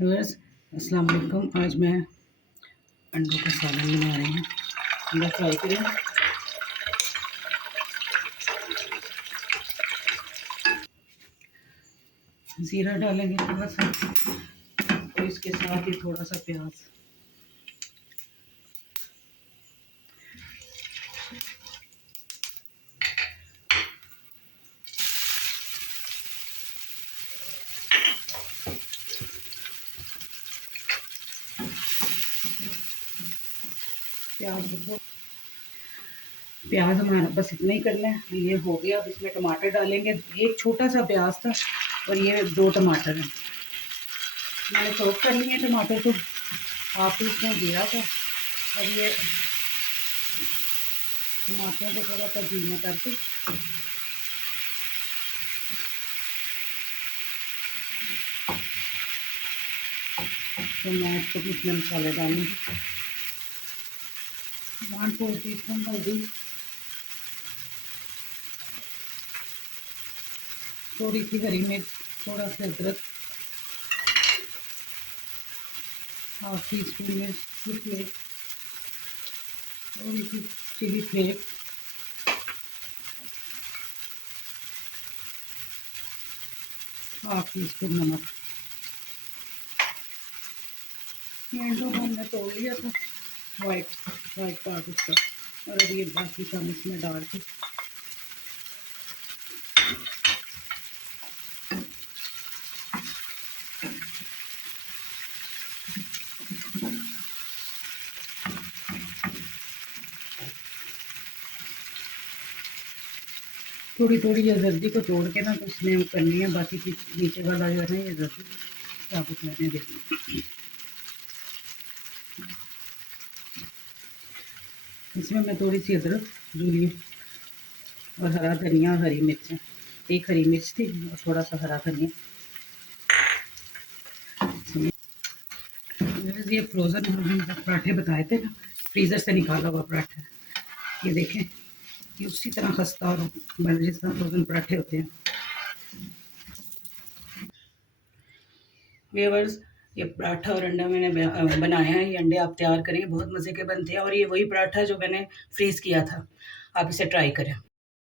Viewers अस्सलाम वालेकुम। आज मैं अंडों का सालन बना रही हूँ। अंडा फ्राई करें। ज़ीरा डालेंगे थोड़ा सा और इसके साथ ही थोड़ा सा प्याज। प्याज हमारा बस इतना ही करना है। ये हो गया। अब इसमें टमाटर डालेंगे। एक छोटा सा प्याज था और ये 2 टमाटर हैं। मैंने चॉप कर लिए टमाटर को, हाफ टी स्पून जीरा था। अब ये टमाटरों को थोड़ा सा धीमा करके तो मैं इसको इसमें मसाले डालूँगी। 1/4 टीस्पून हल्दी, थोड़ी सी हरी मिर्च, थोड़ा सा अदरक, हाफ टी स्पून में फ्लेक्स, थोड़ी सी chilli flakes, half teaspoon नमक। अंडों को हमने तोड़ लिया था वाइट पार्ट उसका, और अब ये बाकी सब इसमें डाल के थोड़ी थोड़ी ये जल्दी को तोड़ के ना तो इसमें करनी है। बाकी नीचे वाला जो है ना ये जल्दी साबुत रहने देना। इसमें मैं थोड़ी सी अदरक जूली और हरा धनिया और हरी मिर्च, एक हरी मिर्च थी और थोड़ा सा हरा धनिया। ये फ्रोज़न पराठे बताए थे ना, फ्रीज़र से निकाला हुआ पराठा। ये देखें, ये उसी तरह खस्ता और जिस तरह फ्रोज़न पराठे होते हैं। व्यूअर्स, ये पराठा और अंडा मैंने बनाया है। ये अंडे आप तैयार करें, बहुत मज़े के बनते हैं। और ये वही पराठा जो मैंने फ्रीज़ किया था, आप इसे ट्राई करें।